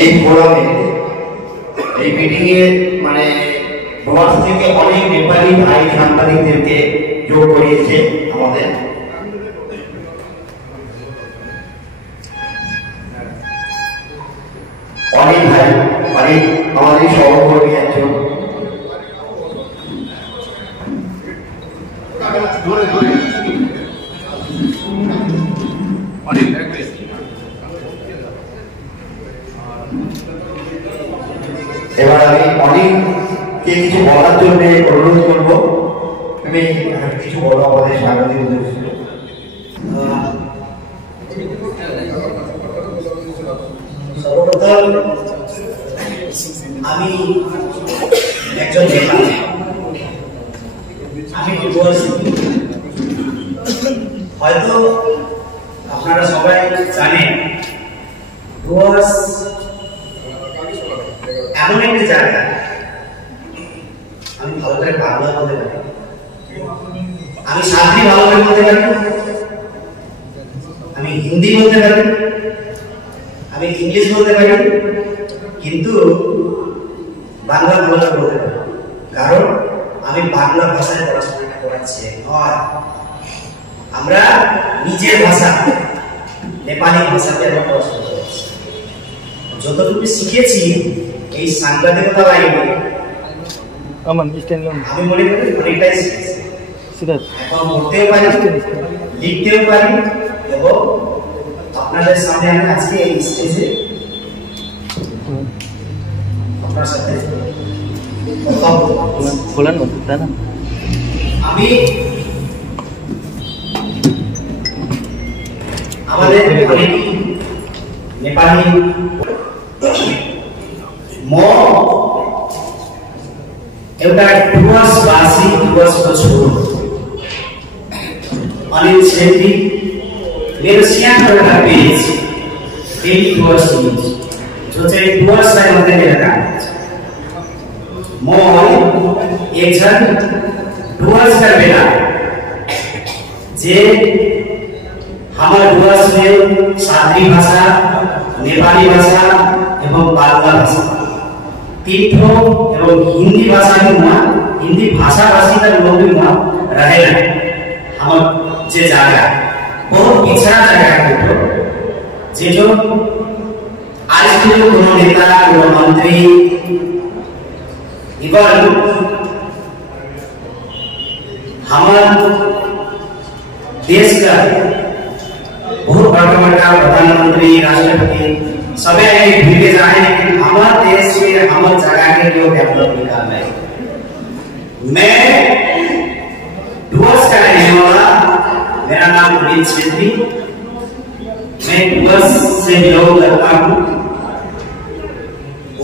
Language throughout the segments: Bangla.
এই ফোরামে এই মিটিংয়ে মানে প্রবাস থেকে অনেক নেপালি ভাই সাংবাদিকদেরকে যোগ করিয়েছে আমাদের। অনেক ভাই অনেক আমাদের সহকর্মী একজন এবার আমি অনেককে কিছু বলার জন্য অনুরোধ করবো। তুমি কিছু বলো আমাদের সাংবাদিক। সর্বপ্রথম আমি একজন নেপালি, আমি হয়তো আপনারা সবাই জানেন ডুয়ার্স এমন একটি জায়গা, আমি ভালো করে বাংলা বলতে পারি, আমি সাথী ভালো করে বলতে পারি, আমি হিন্দি বলতে পারি, আমি ইংলিশ বলতে পারি, কিন্তু বাংলা বলতে পারি, কারণ আমি বাংলা ভাষায় পড়াশোনা করাচ্ছি নয়, আমরা নিজের ভাষা নেপালি ভাষাতে আমরা পড়াশোনা করাচ্ছি। যতটুকু শিখেছি এই সাংবাদিকতা লাইনে আমি মনে করি অনেকটাই শিখেছি। এখন পড়তেও পারি, লিখতেও পারি এবং আপনাদের সামনে আমি আজকে এই স্টেজে আপনার সাথে বলেন না। আমি আমাদের नेपाली म एउटा डुवर्सवासी, डुवर्सको छोरो अनिल छेत्री, मेरो सानो एउटा पेज डेली डुवर्स न्युज जो चाहिँ डुवर्सलाई मात्रै लिएर काम गर्छ। म एकजना डुवर्सका बेला जे हमारे डुवर्स में सादरी भाषा, नेपाली भाषा एवं बांग्ला भाषा तीनों एवं हिंदी भाषा भी हुआ, हिंदी भाषा भाषी का लोग भी हुआ रहेगा। हम जे जगह बहुत पिछड़ा जगह है, जे जो आज के जो कोनो नेता, कोनो मंत्री इवन हमारे देश का बहुत बड़ा प्रधानमंत्री, राष्ट्रपति सभी भीगे जाए, लेकिन हमारे देश में हमारे जगह के लिए डेवलप निकालना है। मैं डुवर्स का रहने वाला, मेरा नाम अनिल छेत्री, मैं डुवर्स से बिलोंग करता हूँ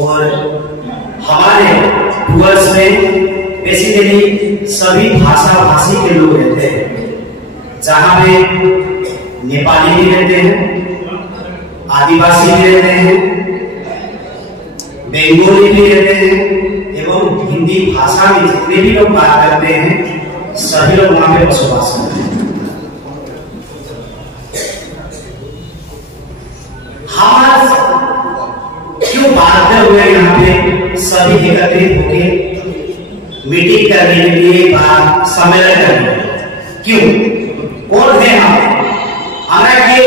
और हमारे डुवर्स में बेसिकली सभी भाषा भाषी के लोग रहते हैं, जहाँ पे नेपाली भी रहते हैं, आदिवासी भी रहते हैं, बेंगोली भी रहते हैं एवं हिंदी भाषा में जितने भी लोग बात करते हैं सभी लोग वहां पे बसवास करते हैं। हम क्यों बात हुए यहाँ पे सभी एकत्रित होके मीटिंग करने के लिए, सम्मेलन करने क्यों, कौन है हम? আমরা কি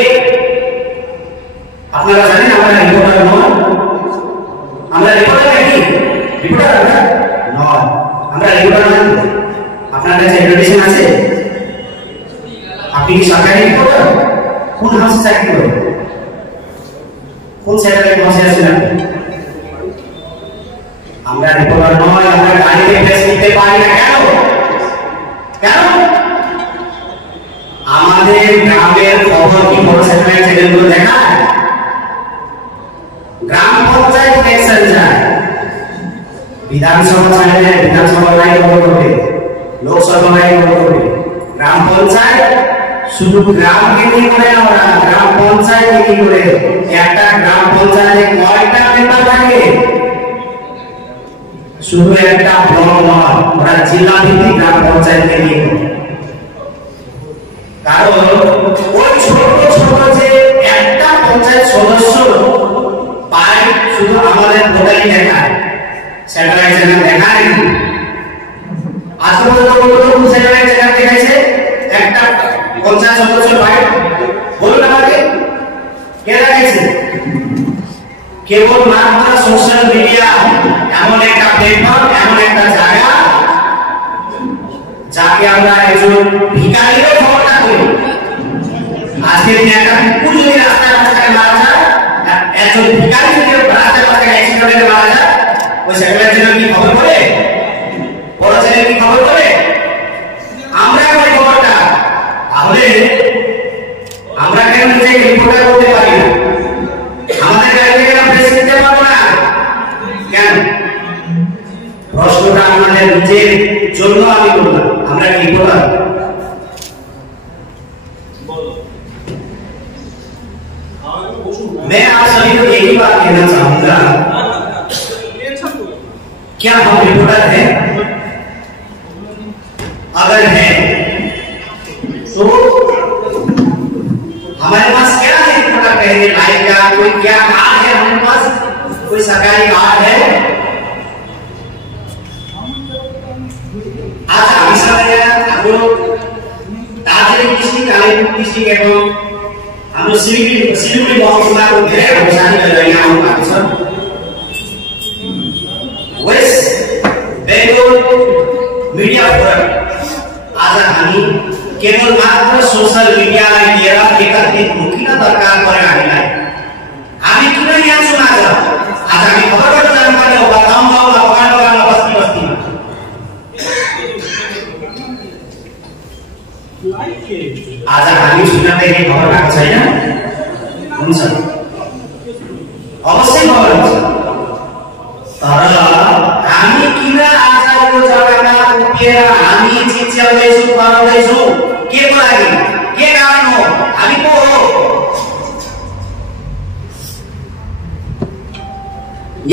আপনারা জানেন আমরা রিপোর্টার নয়, আমরা রিপোর্টার নাকি রিপোর্টার নয়, আমরা রিপোর্টার নয়। আপনার কাছে এডুকেশন আছে? আপনি কি সরকারি রিপোর্টার? কোন হাউসে চাকরি করেন? কোন সেক্টরে বসে আছেন আপনি? আমরা রিপোর্টার নয়, আমরা গাড়িতে প্রেস করতে পারি না। কেন? কেন? আমাদের গ্রামের খবর কি বড় স্যাটেলাইট চ্যানেলগুলো দেখায়? গ্রাম পঞ্চায়েত ইলেকশন যায়, বিধানসভা চ্যানেলে বিধানসভা লাইন খবর করবে, লোকসভা লাইন খবর করবে। গ্রাম পঞ্চায়েত শুধু গ্রামকে নিয়ে করে না, ওরা গ্রাম পঞ্চায়েত কি করে, একটা গ্রাম পঞ্চায়েতে কয়টা মেম্বার থাকে? শুধু একটা ব্লক নয়, ওরা জেলা ভিত্তিক গ্রাম পঞ্চায়েতকে নিয়ে করে। কারণ ওই ছোট ছোট যে একটা পঞ্চায়েত সদস্য পায় নাকি আজ পর্যন্ত কোন জায়গায় দেখাইছে একটা 50 বছর বাইরে বলুন আমাকে কে দেখাইছে কেবল মাত্র সোশ্যাল মিডিয়া এমন একটা প্ল্যাটফর্ম এমন একটা জায়গা যাকে আমরা একজন ভিখারির খবরটা করি আজকে দিনে একটা কুকুর যদি রাস্তায় রাস্তায় মারা যায় একজন ভিখারি যদি রাস্তায় রাস্তায় অ্যাক্সিডেন্টে মারা যায় ওই ছেলেটার জন্য কি খবর করে বড় ছেলে কি খবর করে আমরা ওই খবরটা তাহলে আমরা কেন নিজেকে রিপোর্টার করতে পারি না আমাদের গাড়িতে কেন প্রেস দিতে পারবো না কেন প্রশ্নটা আমাদের নিজের জন্য আমি করলাম আমরা কি রিপোর্টার मैं आप सभी को यही बात कहना चाहूंगा क्या हम रिपोर्टर हैं अगर है तो हमारे पास क्या है रिपोर्टर कहने लायक का कोई क्या कार्ड है हमारे पास कोई सरकारी कार्ड है आज हम दार्जिलिङ डिस्ट्रिक्ट कालेबुङ डिस्ट्रिक्ट एवं हाम्रो सिलगढी महकुमाको धेरै साथीहरू यहाँ आउनु भएको छ वेस्ट बेंगल मीडिया फोरम आज हामी केवल मात्र सोशल मिडियालाई लिएर एकत्रित हुन दरकार पर्यो हामीलाई हामी किन यहाँ छौँ आज हामी खबर गर्न जानुपर्ने हो गाउँ गाउँमा बगान बगानमा बस्ती बस्तीमा आज हामी सुन्नदेखि खबर भएको छैन हुन्छ अवश्य खबर हुन्छ तर हामी किन आजको जग्गामा उभिएर हामी चिच्याउँदैछौँ कराउँदैछौँ के को लागि के कारण हो हामी को हो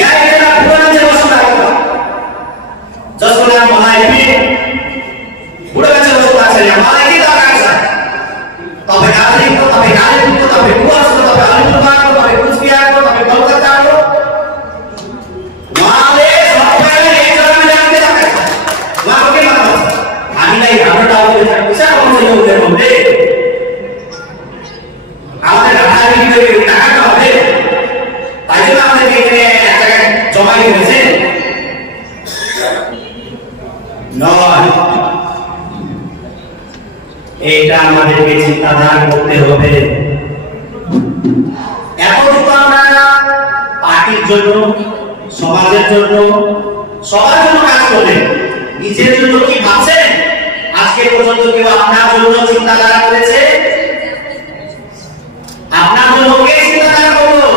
यहाँ एकजना बुढो मान्छे बस्नु भएको छ जसको नाम मलाई बुढो मान्छे बस्नु भएको छ यहाँ मलाई के दरकार छ तपाईँ दार्जिलिङको तपाईँ कालेबुङको तपाईँ डुवर्सको तपाईँ अलिपुरद्वारको तपाईँ कुचबिहारको तपाईँ कलकत्ताको उहाँले सबैलाई एक जग्गामा ल्याउने दरकार छ उहाँको के मतलब छ हामीलाई हाम्रो टाउकोले पैसा कमाउँछ यो उनीहरूले आउँदै ढाकाले ढाकाहरूले भाइजूमा आउँदै केही एक जग्गा जमाइदिनु चाहिँ এটা আমাদেরকে চিন্তাধারা করতে হবে এতটুকু আমরা পার্টির জন্য সমাজের জন্য সবার জন্য কাজ করলে নিজের জন্য কি ভাবছেন আজকে পর্যন্ত কেউ আপনার জন্য চিন্তাধারা করেছে আপনার জন্য কে চিন্তাধারা করলো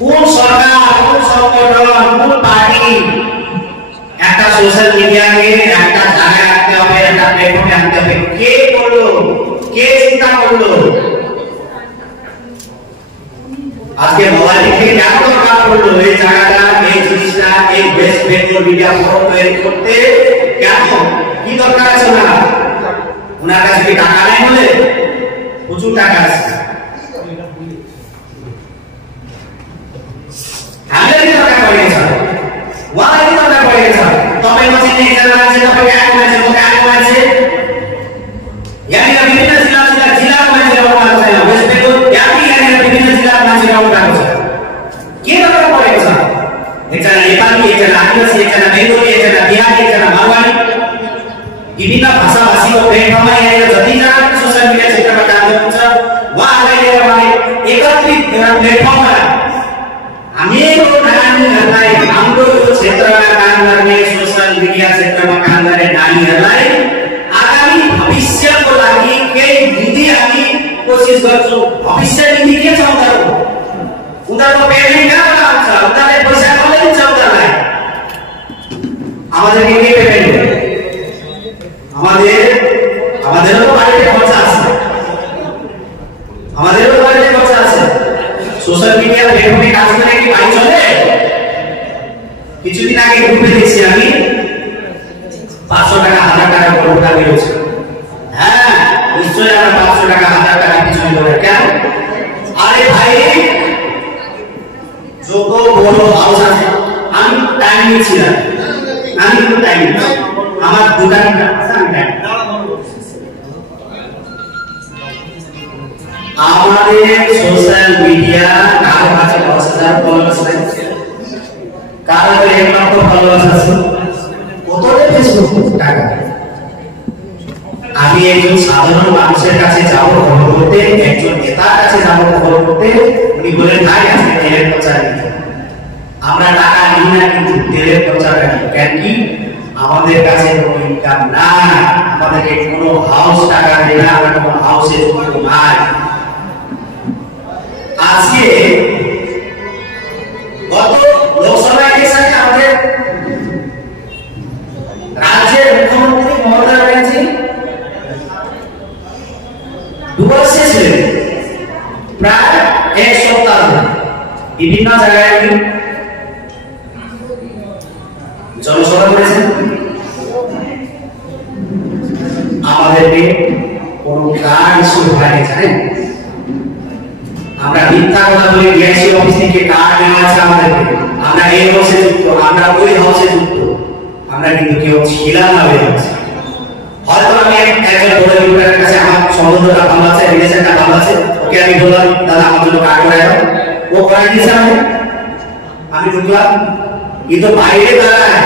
কোন সরকার কোন সংগঠন কোন পার্টি একটা সোশ্যাল মিডিয়াকে একটা জায়গায় রাখতে হবে একটা প্ল্যাটফর্মে আনতে হবে কে করলো কে চিন্তা করলো আজকে মোবাইল থেকে কেন দরকার পড়লো এই জায়গাটা এই জিনিসটা এই ওয়েস্ট বেঙ্গল মিডিয়া ফোরাম তৈরি করতে কেন কি দরকার আছে না ওনার কাছে কি টাকা নেই বলে প্রচুর টাকা আছে हामीले के दरकार परेको छ उहाँलाई के दरकार परेको छ तपाईमा चाहिँ एकजना मान्छे तपाईको आएको मान्छे म आएको मान्छे यहाँनिर विभिन्न जिल्लाको मान्छे आउनु भएको छैन वेस्ट बेङ्गल यहाँनिर विभिन्न जिल्लाको मान्छे आउनु भएको छ के दरकार परेको छ एकजना नेपाली एकजना आदिवासी एकजना बेङ्गली एकजना बिहारी एकजना मारवाडी विभिन्न भाषाभाषीको प्लेटफर्ममा यहाँनिर जतिजना सोशल मिडिया क्षेत्रमा काम गर्नुहुन्छ उहाँहरूलाई लिएर मलाई एकत्रित एउटा प्लेटफर्ममा हामीहरू नानीहरूलाई हाम्रो यो क्षेत्रमा काम गर्ने सोशल मिडिया क्षेत्रमा काम गर्ने नानीहरूलाई आगामी भविष्यको लागि केही नीति हामी कोसिस गर्छौँ भविष्य नीति के छ उनीहरूको पेमेन्ट कहाँबाट आउँछ उनीहरूले पैसा कसले दिन्छ उनीहरूलाई আমাদের কি পেমেন্ট আমাদেরও তো বাড়িতে খরচা আছে আমাদেরও বাড়িতে খরচা আছে সোশ্যাল মিডিয়া প্ল্যাটফর্মে কাজ করে কি বাড়ি চলে কিছুদিন আগে গ্রুপে দেখছি আমি 500 টাকা 1000 টাকা কোটা বেরোচ্ছে হ্যাঁ নিশ্চয়ই আমরা 500 টাকা 1000 টাকা পিছনে ধরে কেন আরে ভাই যত বড় হাউস আছে আমি টাইম নিচ্ছি না, আমি কিন্তু টাইম নিচ্ছি, আমার দুটা মিনিট আছে, আমি টাইম। আমাদের সোশ্যাল মিডিয়া কারো কাছে 10,000 ফলোয়ার্স আছে, কারো 1 লক্ষ ফলোয়ার্স আছে, কতটা ফেসবুক টাকা। আমি একজন সাধারণ মানুষের কাছে যাব খবর করতে, একজন নেতার কাছে যাব খবর করতে, উনি বলেন ভাই আজকে তেলের খরচা দিতে। আমরা টাকা নিই না, কিন্তু তেলের খরচাটা নিই। কেন কি? আমাদের কাছে কোনো ইনকাম নাই, আমাদেরকে কোনো হাউস টাকা দেয় না, আমরা কোনো হাউসে যুক্ত নাই। আজকে গত লোকসভা ইলেকশনে আমাদের রাজ্যের মুখ্যমন্ত্রী মমতা ব্যানার্জি দুবার শেষ হয়ে প্রায় 1 সপ্তাহ বিভিন্ন জায়গায় জনসভা করেছেন। আমাদেরকে কোন কাজ শুরু হয়নি, জানেন? আমরা মিথ্যা কথা বলে ডিআইসি অফিস থেকে কার্ড নেওয়া আছে আমাদেরকে, আমরা এই হাউসে যুক্ত, আমরা ওই হাউসে যুক্ত, আমরা কিন্তু কেউ ছিলাম না ওই হাউসে। হয়তো আমি একজন বড় রিপোর্টারের কাছে আমার সম্বন্ধটা ভালো আছে, রিলেশনটা ভালো আছে, ওকে আমি বললাম দাদা আমার জন্য কার্ড করে দাও, ও করে দিয়েছে, আমি ঢুকলাম। কিন্তু বাইরে দাঁড়ায়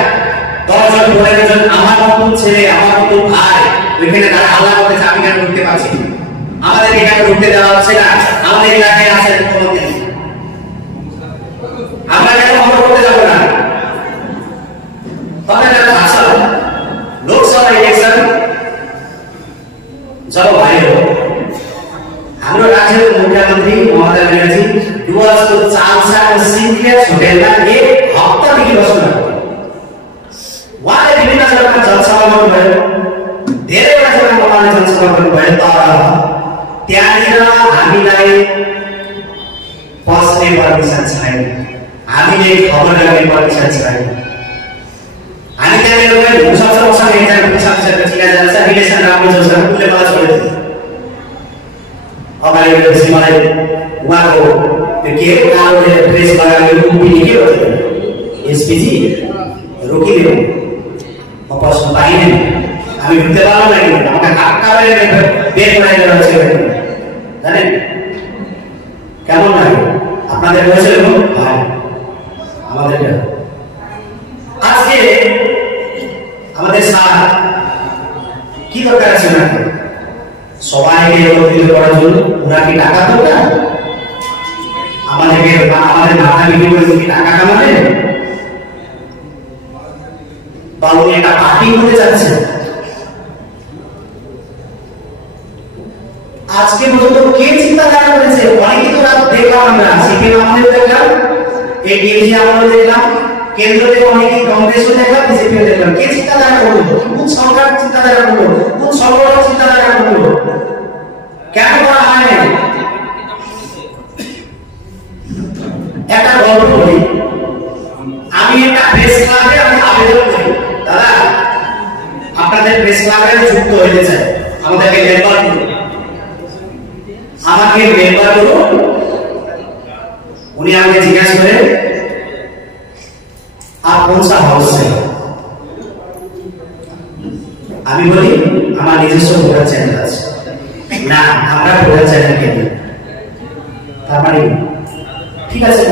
10 জন 15 জন আমার মতো ছেলে, আমার মতো ভাই ওইখানে তারা আল্লাহ করতেছে, আমি কেন ঢুকতে পারছি না? আমাদের এখানে ঢুকতে দেওয়া হচ্ছে না, আমাদের এলাকায় আছে মুখ্যমন্ত্রী, আমরা কেন খবর করতে যাবো না? তবে আসল লোকসভা ইলেকশন जब भाई हो हाम्रो राज्यको मुख्यमन्त्री ममता ब्यानर्जी डुवर्सको चाल्साको सिन्डिकेट होटेलमा 1 हप्तादेखि बस्नुभयो। उहाँले विभिन्न जग्गामा जनसभा गर्नुभयो, धेरैवटा जग्गामा उहाँले जनसभा गर्नुभयो, तर त्यहाँनिर हामीलाई पस्ने पर्मिसन छैन, हामीले खबर गर्ने पर्मिसन छैन। हामी त्यहाँनिर गए हुनसक्छ उसँग एकजना पुलिसअफिसरको चिना जान्छ, रिलेसन राम्रो छ, उसले मलाई छोडिदियो। अगाडि गएपछि मलाई उहाँको त्यो के कालो ड्रेस लगाएको कुपीले के भन्छ एसपीजी रोकिदियो, म पस्नु पाइनँ। हामी ढुक्दै पाउनु लाग्यो, আমরা কাকারে বের করে দেওয়া হচ্ছে, জানেন কেমন লাগে? আপনাদের হয়েছিল? হ্যাঁ, আমাদের আজকে আমাদের স্যার কি দরকার আছে না সবাইকে একত্রিত করার জন্য? ওরা কি টাকা দরকার? আমাদেরকে আমাদের মাথা বিক্রি করে কি টাকা কামাবে? বা উনি একটা পার্টি করতে চাচ্ছে? আজকে পর্যন্ত কে চিন্তাধারা করেছে? অনেকে তো রাত দেখলাম, আমরা সিপিএম আমাদের দেখলাম, এডিএমজি আমাদের দেখলাম, কেন্দ্র থেকে অনেকে কংগ্রেসও দেখলাম, বিজেপিও দেখলাম। কে চিন্তাধারা করলো? কোন সরকার চিন্তাধারা করলো? কোন সরকার চিন্তাধারা করলো? কেন করা হয় না? একটা গল্প বলি। আমি একটা প্রেস ক্লাবে আবেদন করি, দাদা আপনাদের প্রেস ক্লাবে যুক্ত হতে চাই, আমাদেরকে মেম্বার করুন। আমাকে মেম্বার করুন। উনি আমাকে জিজ্ঞাসা করে आप कौन सा हाउस से? আমি বলি আমার নিজস্ব প্রোগ্রাম চ্যানেল আছে। না, আমরা প্রোগ্রাম চ্যানেল কে দিই। তারপরে ঠিক আছে,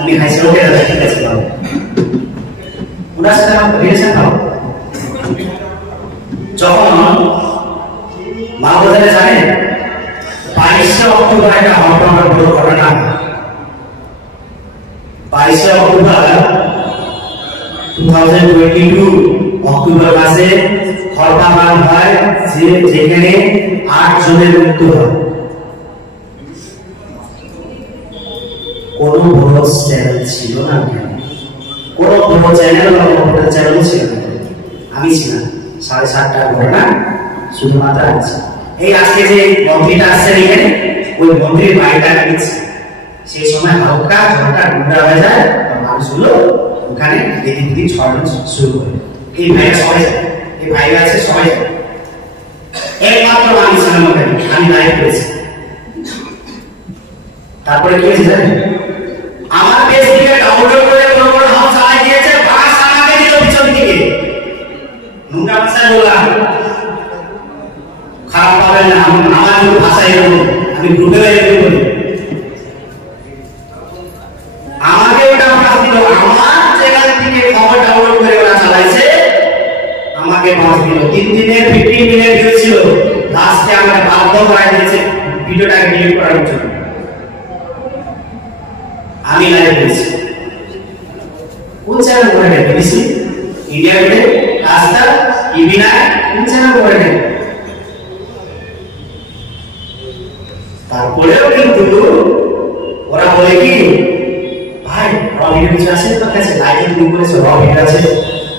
আমি হাইস্কুল থেকে ঠিক আছে বাবু, ওনার সাথে আমার রিলেশন ভালো। যখন মাহবুবাজারে জানেন 22 অক্টোবর একটা হট্টগোল বড় ঘটনা, 22 অক্টোবর 2022 অক্টোবর মাসে হরতাল হয়, যেখানে 8 জনের মৃত্যু হয়। কোন বড় চ্যানেল ছিল না, কোন বড় চ্যানেল বা বড় চ্যানেল ছিল না, আমি ছিলাম। 7:30টার ঘটনা শুধুমাত্র আছে। এই আজকে যে মন্ত্রীটা আসছে এখানে, ওই মন্ত্রীর বাড়িটা নিচ্ছে, সেই সময় হালকা ঝড়টা গুন্ডা হয়ে যায়, মানুষগুলো ওখানে এদিক ওদিক ছড়ানো শুরু করে। এই ভাইরা সবাই যায়, এই ভাইরা আছে সবাই যায়, একমাত্র আমি ছিলাম ওখানে, আমি লাইভ করেছি। তারপরে কি হয়েছে জানেন? আমার পেজ থেকে ডাউনলোড করে কোনো হাউস চালাই ভাষায় বললাম, খারাপ পাবেন না, আমার ভাষায় আমি গ্রুপে এরকম বলি। আমাকে ওটা পাস দিল, আমার চ্যানেল থেকে খবর ডাউনলোড করে ওরা চালাইছে, আমাকে পাস দিল। 3 দিনে 15 মিনিট হয়েছিল, লাস্টে আমরা বাধ্য করাই দিয়েছে ভিডিওটাকে ডিলিট করার জন্য। আমি লাইভ করেছি কোন চ্যানেল করে নেই, বিবিসি, ইন্ডিয়া টুডে, রাস্তা, টিভি না, কোন চ্যানেল করে নেই। তারপরেও কিন্তু ওরা বলে কি, ভাই র ভিডিও কিছু আছে তোর কাছে, লাইভে তুমি বলেছো র ভিডিও আছে,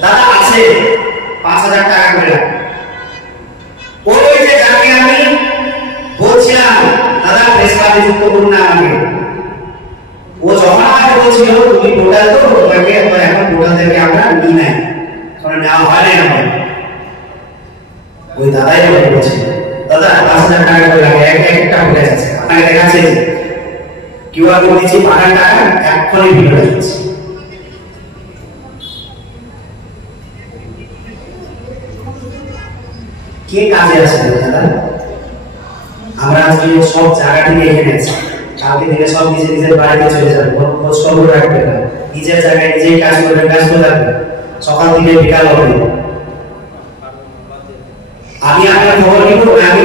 দাদা আছে, 5000 টাকা করে রাখ। ওই যে যাকে আমি বলছিলাম দাদা প্রেস ক্লাবে যুক্ত করুন না আমাকে, ও যখন আমাকে বলছিল তুমি টোটাল তো তোমাকে এখন টোটাল থেকে আমরা নিই নাই, কারণ নেওয়া হয় না, ওই দাদাই আমাকে বলছিল দাদা 5000 টাকা করে লাগে, একটা হয়ে যাচ্ছে, আপনাকে দেখাচ্ছে কিউআর কোড দিচ্ছি, 5000 টাকা এক্ষুনি ভিডিও যাচ্ছে। কে কাজে আসে দাদা? আমরা আজকে সব জায়গা থেকে এখানে আছি, কালকে থেকে সব নিজের বাড়িতে চলে যাবে, খোঁজ খবর রাখবে না, নিজের জায়গায় নিজেই কাজ করবে, কাজ করে রাখবে, সকাল থেকে বিকাল হবে। আমি আপনার খবর নিব, আমি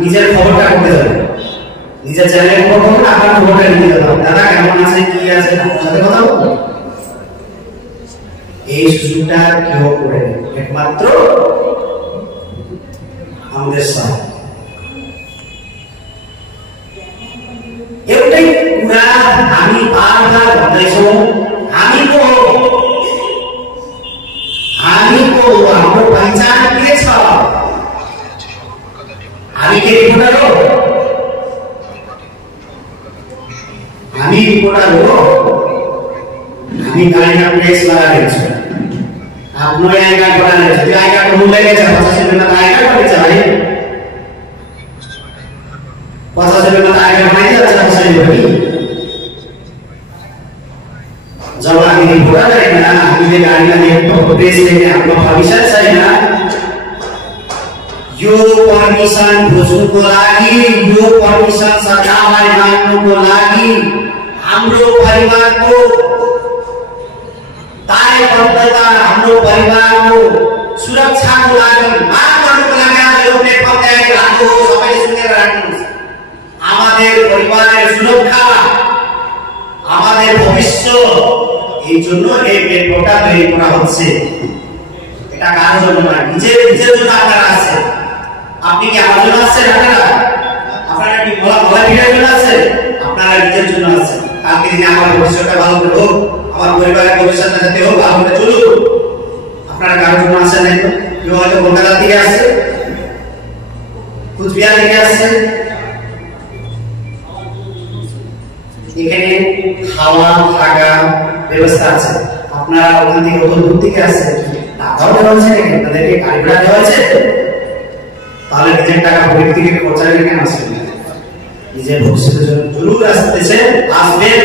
নিজের খবরটা করতে যাবো, নিজের চ্যানেলের খবর না, আপনার খবরটা নিতে যাবো, দাদা কেমন আছে, কি আছে, আপনার সাথে কথা বলবো। এই সুযোগটা কেউ করে একমাত্র আমাদের সাথে। এটাই পুরা আমি বারবার বলতেছো, আমি তো আমার পहचान দিয়েছ, আমি কে রিপোর্টার, আমি রিপোর্টার, আমি গাড়িটা প্রেস লাগাইছি, আপনার আই কার্ড বানাইছে, তুই আই কার্ড ভুলে গেছে, 50 টাকা আই কার্ড বানাইছে, ভাই 50 টাকা আই কার্ড বানাইছে, 50 টাকা जब आगे पूरा रहेगा ना, आगे गाड़ी में प्रेस लेके आपको परमिशन चाहिए ना, यो परमिशन बुझ्नुको लागि, यो परमिशन सरकारलाई माग्नुको लागि हाम्रो परिवारको दायबद्धता, हाम्रो परिवारको सुरक्षाको लागि माग गर्नुको लागि आज यो प्लेटफर्म तयारी राख्नु हो, सबैले सुनेर राख्नुहोस्। আমাদের পরিবারের সুরক্ষা, আমাদের ভবিষ্যৎ, এই জন্য এই প্লেটফর্মটা তৈরি করা হচ্ছে। এটা কার জন্য না, নিজের জন্য আপনারা আছে। আপনি কি আমার জন্য আছেন? আপনারা কি বলা ভিডিওর জন্য আছে? আপনারা নিজের জন্য আছে। কালকে দিনে আমার ভবিষ্যৎটা ভালো করে হোক, আমার পরিবারের ভবিষ্যৎটা যাতে হোক, ভালো করে চলুক, আপনারা কার জন্য আছেন? না কেউ হয়তো কলকাতা থেকে আসছে, কুচবিহার থেকে আসছে, এখানে খাওয়া থাকা ব্যবস্থা আছে, আপনারা ওখান থেকে কত দূর থেকে আসছেন, টাকাও দেওয়া হয়েছে নাকি, আপনাদেরকে গাড়ি ভাড়া দেওয়া হয়েছে, তাহলে নিজের টাকা পকেট থেকে খরচা করে কেন আসছেন? নিজের ভবিষ্যতের জন্য জরুর আসতেছে, আসবেন।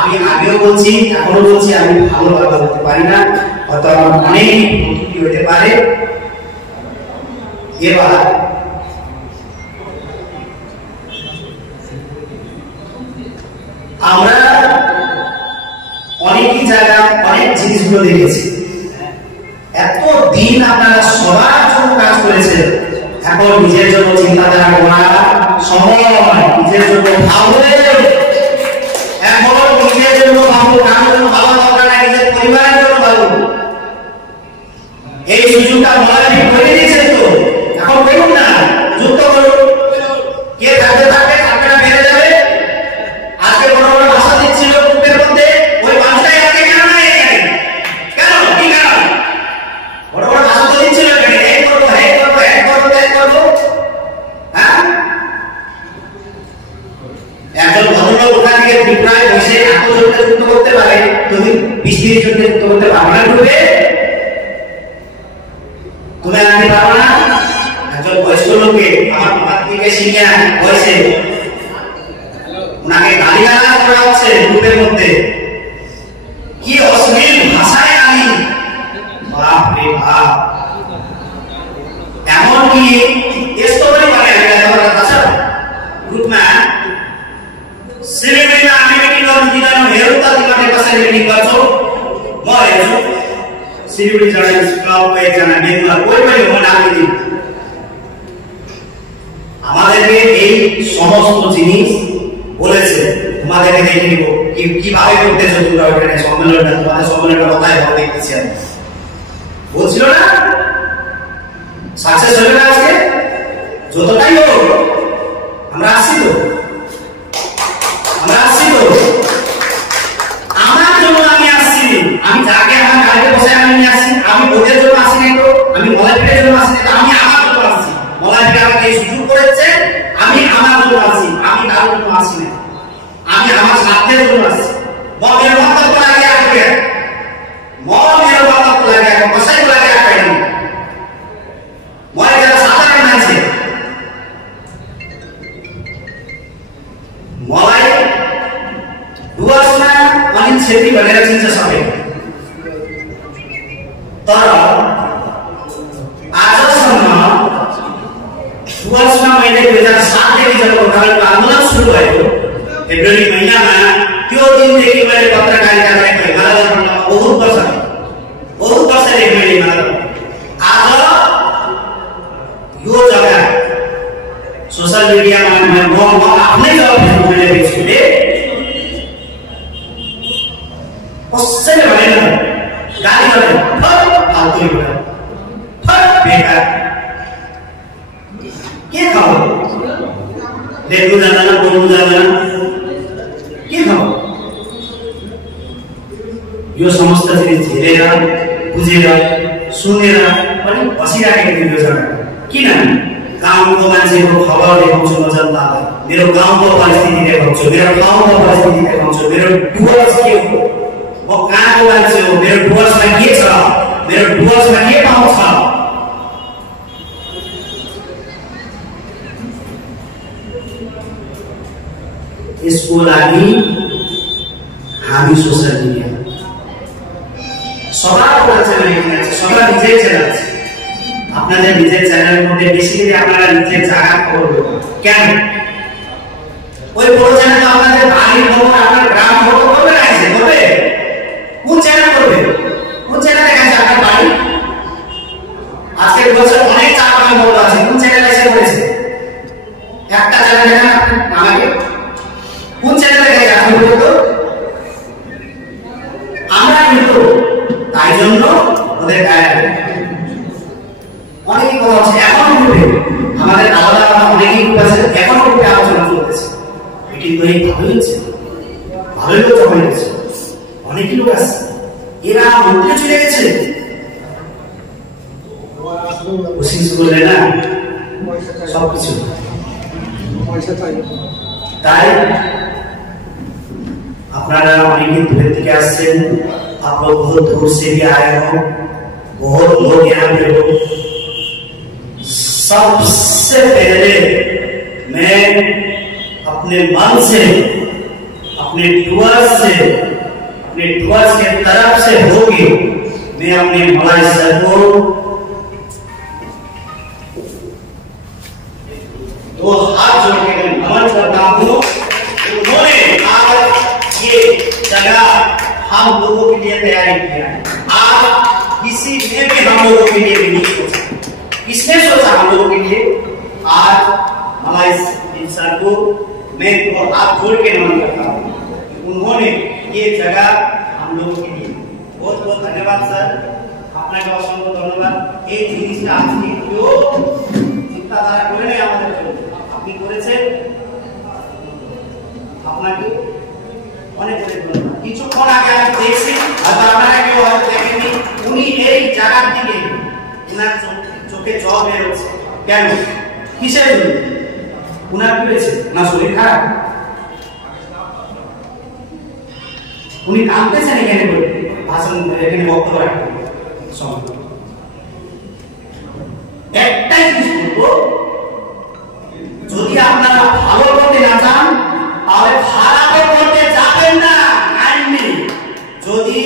আমি আগেও বলছি, এখনো বলছি, আমি ভালো কথা বলতে পারি না, হয়তো আমার অনেক ত্রুটি হতে পারে। এবার আমরা অনেকই জায়গা অনেক জিনিসগুলো দেখেছি, এত দিন আপনারা সবার জন্য কাজ করেছেন, এখন নিজের জন্য চিন্তাধারা করা সময়, নিজের জন্য ভাববেন, এখন নিজের জন্য ভাবো, কারোর জন্য ভাবা দরকার নাই, নিজের পরিবারের জন্য ভাবো। এই সুযোগটা মহারাজি করে দিয়েছেন, তো এখন করুন না, যুক্ত করুন। কে থাকতে থাকতে থাকতে বেড়ে যাবে। আজকে বড় বড় ভাষা দিচ্ছিল গ্রুপের মধ্যে, ওই ভাষায় আজকে কেন নাই? কেন কি কারণ? বড় বড় ভাষা তো দিচ্ছিল, এই করবো, এই করবো, এই করবো, এই করবো। হ্যাঁ, একজন ভদ্রলোক ওখান থেকে ত্রিপুরায় বসে এত জনকে যুক্ত করতে পারে, তুমি 20-30 জনকে যুক্ত করতে পারবে না গ্রুপে? তুমি আনতে পারবে না? একজন বয়স্ক লোককে, আমার থেকে সিনিয়র বয়সে, উনাকে গালিগালাজ করা হচ্ছে গ্রুপের মধ্যে, কি অশ্লীল ভাষায় গালি, বাপ রে বাপ। ग्रुपमा सिलिगुडीमा हामी मिटिङ गर्नु दिँदैनौँ, हेरौँ त तिमीहरूले कसरी मिटिङ गर्छौ। म हेर्छु सिलिगुडी जर्नलिस्ट क्लबको एकजना मेम्बर कोही पनि हो नाम दिनु। আমাদেরকে এই সমস্ত জিনিস বলেছে, তোমাদেরকে দেখে নিব কিভাবে করতেছো তোমরা ওখানে সম্মেলনটা, তোমাদের সম্মেলনটা কোথায় হবে দেখতেছি আমি। বলছিল না সাকসেস হবে না আজকে, যতটাই হোক আমরা আসছি তো, আমার জন্য আমি আসছি। আমি যাকে আমার গাড়িতে বসে আমি নিয়ে আসছি, আমি ওদের জন্য আসি নাই তো, আমি মলাইপিটের জন্য আসি না, আমি আমার জন্য আসছি। মলাইপিট আমাকে এই সুযোগ করেছে, আমি আমার জন্য আসছি, আমি কারোর জন্য আসি না, আমি আমার স্বার্থের জন্য আসছি। मेरे मतलब को लगे आके मेरे मतलब को लगे आके कसै को लगे आके मैं जरा साधारण मान्छे मलाई डुवर्समा अनिल छेत्री भनेर चिन्छ सबै, तर आजसम्म डुवर्समा मैले 2007 देखि जब गोर्खाल्यान्डको आन्दोलन सुरु भएको फेब्रुअरी महिनामा त्यो दिनदेखि मैले पत्रकारिता गरेको हिमालयमा बहुत वर्षदेखि मैले हिमालयमा। आज यो जग्गा सोशल मिडियामा म आफ्नै जग्गा फेसबुकले बेच्नुले कसैले भनेन, गाली गरेन, फाल्तु कुरा, बेकार के खाऊ, लेख्नु जान्दैन, बोल्नु जान्दैन, के खाऊ। यो समस्त जिनिस झेलेर बुझेर सुनेर पनि बसिराखेको थियो यो जग्गा। किन गाउँको मान्छेको खबर देखाउँछु म जनतालाई, मेरो गाउँको परिस्थिति देखाउँछु, मेरो ठाउँको परिस्थिति देखाउँछु, मेरो डुवर्स के हो, म कहाँको मान्छे हो, मेरो डुवर्समा के छ, मेरो डुवर्समा के पाउँछ। यसको लागि हामी सोशल मिडिया সবার কাছে মানে সবার নিজের চ্যানেল আছে, আপনাদের নিজের চ্যানেলের মধ্যে বেসিক্যালি আপনারা নিজের জায়গা খবর দেবেন। কেন ওই বড় চ্যানেল আপনাদের বাড়ির খবর, আপনার গ্রাম খবর করবে না, আছে করবে, কোন চ্যানেল করবে, কোন চ্যানেলে আছে আপনার বাড়ি। আজকে বছর অনেক চা বাগান খবর আছে, কোন চ্যানেলে এসে করেছে, একটা চ্যানেল দেখান আমাকে, কোন চ্যানেলে গেছে আপনি বলুন তো। আমরা কিন্তু তাই জন্য ওদের গায়ে অনেক কথা আছে, এখনো গ্রুপে আমাদের আলাদা আলাদা অনেকই গ্রুপ আছে, এখনো গ্রুপে আলোচনা চলতেছে। মিটিং তো এই ভালোই হচ্ছে, ভালোই লোক জমা হয়েছে, অনেকই লোক আসছে, এরা মন্ত্রী চলে গেছে, কোশিশ করলে না সবকিছু। তাই আপনারা অনেকে দূরের থেকে আসছেন, आप लोग बहुत दूर से भी आए हो, बहुत लोग यहाँ पे हो। सबसे पहले मैं अपने मन से, अपने डुवर्स के तरफ से होगी, मैं अपने मलाई सर को दो हाथ जोड़ के नमन करता हूँ। उन्होंने आज ये जगह हम लोगों के लिए तैयारी किया है। आज किसी ने भी हम लोगों के लिए नहीं सोचा, किसने सोचा हम लोगों के लिए। आज मलाई सर को मैं तो हाथ जोड़ के नमन करता हूँ, उन्होंने ये जगह हम लोगों के लिए। बहुत बहुत धन्यवाद सर, अपना का असंख्य धन्यवाद। এই জিনিসটা আজকে কেউ চিন্তাধারা করে নাই আমাদের জন্য, আপনি করেছেন, আপনাকে অনেক অনেক ধন্যবাদ। কিছুক্ষণ আগে আমি দেখছি, হয়তো আপনারা কেউ হয়তো দেখেননি, উনি এই জায়গার দিকে উনার চোখে জল বের হচ্ছে। কেন, কিসের জন্য, উনার কি হয়েছে, না শরীর খারাপ, উনি কাঁদতেছেন এখানে ভাষণ, এখানে বক্তব্য রাখবেন সময়। একটাই জিনিস বলবো, যদি আপনারা ভালো করতে না চান তাহলে খারাপ করতে যাবেন না। যদি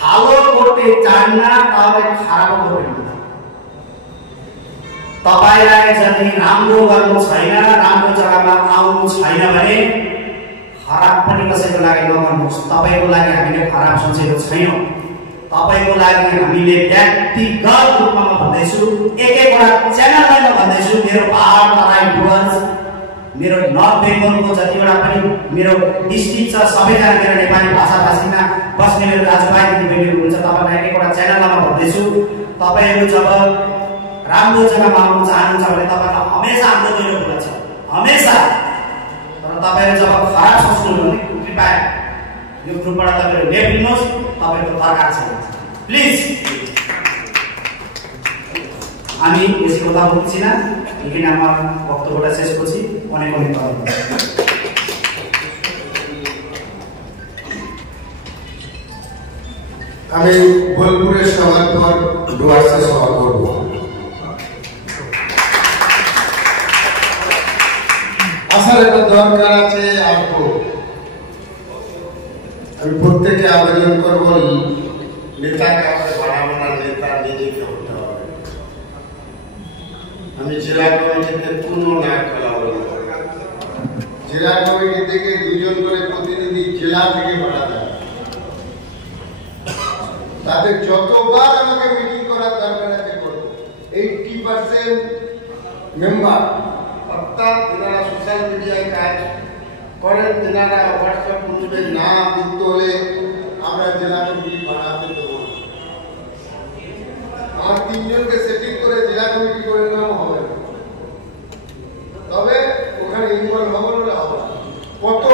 ভালো করতে চান না তাহলে খারাপ করবেন না। तपाईलाई जति राम्रो गर्नु छैन, राम्रो जग्गामा छैन भने खराबपट्टि कसैको लागि नगर्नुहोस्। तपाईको लागि हामीले खराब सोचेको छैनौँ। तपाईको लागि हामीले व्यक्तिगत रूपमा म भन्दैछु, एक-एकवटा च्यानललाई म भन्दैछु, मेरो पहाड तराई डुवर्स, मेरो नर्थ बेङ्गलको जतिवटा पनि मेरो डिस्ट्रिक्ट छ, सबैजना मेरो नेपाली भाषाभाषीमा बस्ने मेरो दाजुभाइ दिदीबहिनीहरू हुन्छ, तपाईँलाई एक-एकवटा च्यानललाई म भन्दैछु, तपाईँहरू जब राम्रो जग्गामा आउनु चाहनुहुन्छ भने तपाईँलाई हमेसा हाम्रो दैलो खुला छ, हमेसा। तर तपाईँहरू जब खराब सोच्नुहुन्छ भने कृपया यो ग्रुपबाट तपाईँहरू लेफ्ट लिनुहोस्, तपाईँको दरकार छ प्लिज। আমি বেশি কথা বলছি না, এখানে আমার বক্তব্যটা শেষ করছি। অনেক অনেক ধন্যবাদ। আমি বোলপুরের সভার পর ডুয়ার্সে সভা করব। আসার একটা দরকার আছে। আমি প্রত্যেকে আবেদন করব, নেতাকে আমাদের বাড়াবো না, নেতা নিজেকে হতে হবে। আমি জেলা কমিটিতে পূর্ণ নায়ক খেলাবো না। জেলা কমিটি থেকে 2 জন করে প্রতিনিধি জেলা থেকে বাড়াতে হবে। তাদের যতবার আমাকে মিটিং করার দরকার আছে করবো। 80% মেম্বার, অর্থাৎ যারা সোশ্যাল মিডিয়ায় কাজ করেন, যারা হোয়াটসঅ্যাপ গ্রুপে নাম যুক্ত হলে আমরা জেলা কমিটি বাড়াতে দেবো। আমার 3 জনকে সেটিং করে জেলা কমিটি করে নেওয়া হবে না, তবে ওখানে ইনভলভ হবো না। কত